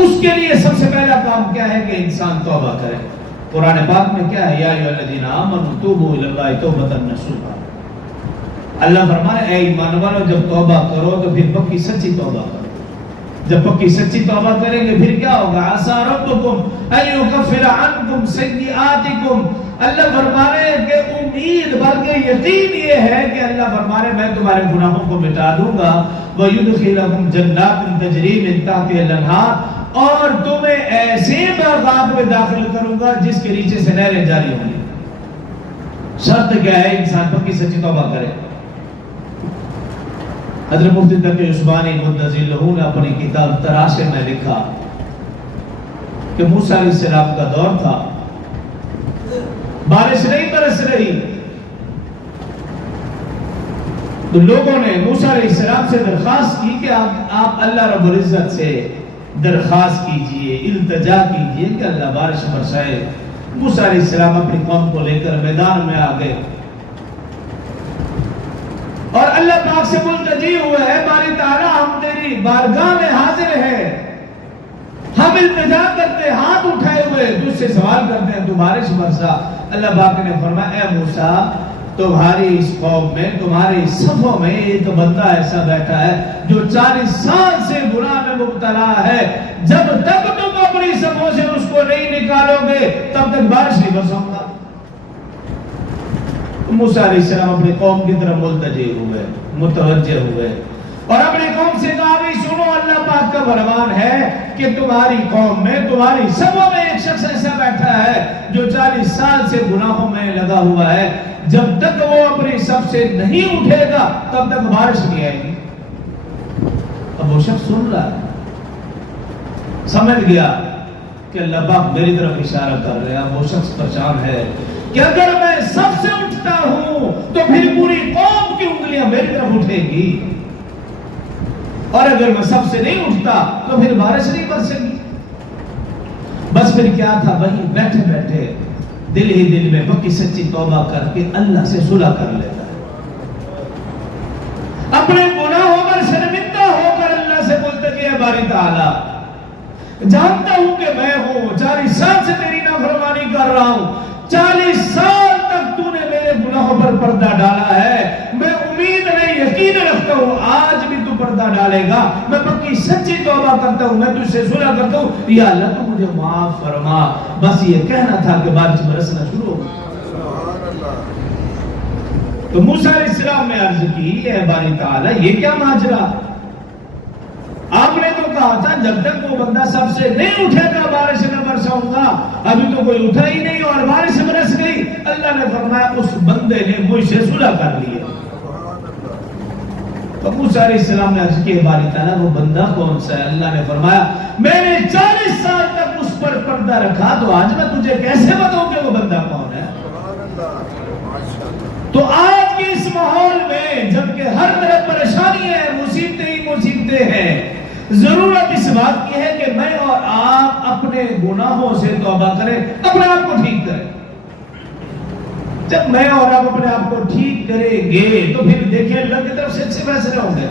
اس کے لیے سب سے پہلا کام کیا ہے کہ انسان توبہ کرے. قرآن پاک میں کیا ہے؟ یا ایھا الذین آمنوا توبوا الی اللہ توبۃ نصوحا. اللہ فرمائے اے ایمان والو جب توبہ کرو تو پھر پکی سچی توبہ کرو. جب پکی سچی توبہ کریں گے پھر کیا ہوگا؟ عسى ربکم ان یکفر عنکم سیئاتکم. اللہ فرما رہے ہیں کہ امید بلکہ یقین یہ ہے کہ اللہ فرما رہے میں تمہارے گناہوں کو مٹا دوں گا. وَيُدْخِلَكُمْ جَنَّاتٍ تَجْرِي مِن تَحْتِهَا الْأَنْهَارُ. اور تمہیں ایسے باغات میں داخل کروں گا جس کے نیچے سے نہریں جاری ہوں گی. شرط کیا ہے؟ انسان پکی سچی توبہ کرے. حضرت مفتی تقی عثمانی مدظر لہو نے اپنی کتاب تراشے میں لکھا کہ موسیٰ علیہ السلام کا دور تھا، بارش نہیں برس رہی، تو لوگوں نے موسیٰ علیہ السلام سے درخواست کی کہ آپ اللہ رب العزت سے درخواست کیجئے، التجا کیجئے کہ اللہ بارش برسائے. موسیٰ علیہ السلام اپنی قوم کو لے کر میدان میں آ گئے اور اللہ پاک سے ملتجی ہوئے ہیں باری تعالیٰ ہم تیری بارگاہ میں حاضر ہیں، ہم التجا کرتے ہاتھ اٹھائے ہوئے تجھ سے سوال کرتے ہیں تو بارش برسا. اللہ پاک نے فرمایا اے موسیٰ تمہاری اس قوم میں تمہاری صفوں میں ایک بندہ ایسا بیٹھا ہے جو 40 سال سے گناہ میں مبتلا ہے، جب تک تم اپنی صفوں سے اس کو نہیں نکالو گے تب تک بارش نہیں برساؤں گا. موسیٰ علیہ السلام اپنی قوم کی طرف ملتجی ہوئے، متوجہ ہوئے اور اپنی قوم سے کہا بھی سنو اللہ پاک کا فرمان ہے کہ تمہاری قوم میں تمہاری صفوں میں ایک شخص ایسا بیٹھا ہے جو 40 سال سے گناہوں میں لگا ہوا ہے، جب تک وہ اپنی صف سے نہیں اٹھے گا تب تک بارش نہیں آئے گی. اب وہ شخص سن رہا ہے، سمجھ گیا کہ اللہ پاک میری طرف اشارہ کر رہے ہیں. وہ شخص پریشان ہے کہ اگر میں سب سے اٹھتا ہوں تو پھر پوری قوم کی انگلیاں میری طرف اٹھے گی، اور اگر میں سب سے نہیں اٹھتا تو پھر بارش نہیں برسے گی. بس پھر کیا تھا؟ وہیں بیٹھے بیٹھے دل ہی دل میں پکی سچی توبہ کر کے اللہ سے صلح کر لیتا ہے، اپنے گناہوں پر شرمندہ ہو کر اللہ سے ملتجی ہے باری تعالیٰ جانتا ہوں کہ میں ہوں 40 سال سے تیری نافرمانی کر رہا ہوں، 40 سال تک تو نے میرے گناہوں پر پردہ ڈالا ہے، میں امید نہیں یقین رکھتا ہوں آج بھی تو پردہ ڈالے گا. میں پکی سچی توبہ کرتا ہوں، میں تجھ سے صلح کرتا ہوں یا اللہ تو مجھے معاف فرما. بس یہ کہنا تھا کہ بارش برسنا شروع ہو. تو موسیٰ علیہ السلام نے عرض کی اے باری تعالیٰ یہ کیا ماجرا؟ آپ نے تو کہا تھا جب تک وہ بندہ سب سے نہیں اٹھے گا بارش نہ برساؤں گا. ابھی تو کوئی اٹھا ہی نہیں اور بارش برس گئی. اللہ نے فرمایا اس بندے نے مجھ سے صلح کر لی. تو موسیٰ علیہ السلام نے عرض کی باری تعالیٰ وہ بندہ کون سا ہے؟ اللہ نے فرمایا میں نے 40 سال تک اس پر پردہ رکھا تو آج میں تجھے کیسے بتاؤں کہ وہ بندہ کون ہے؟ تو آج کے اس ماحول میں جبکہ ہر طرف پریشانی ہے، مصیبتیں ہی مصیبتیں ہیں، ضرورت اس بات کی ہے کہ میں اور آپ اپنے گناہوں سے توبہ کریں، اپنے آپ کو ٹھیک کریں. جب میں اور آپ اپنے آپ کو ٹھیک کریں گے تو پھر دیکھیں اللہ کی طرف سے اچھے فیصلے ہوں گے.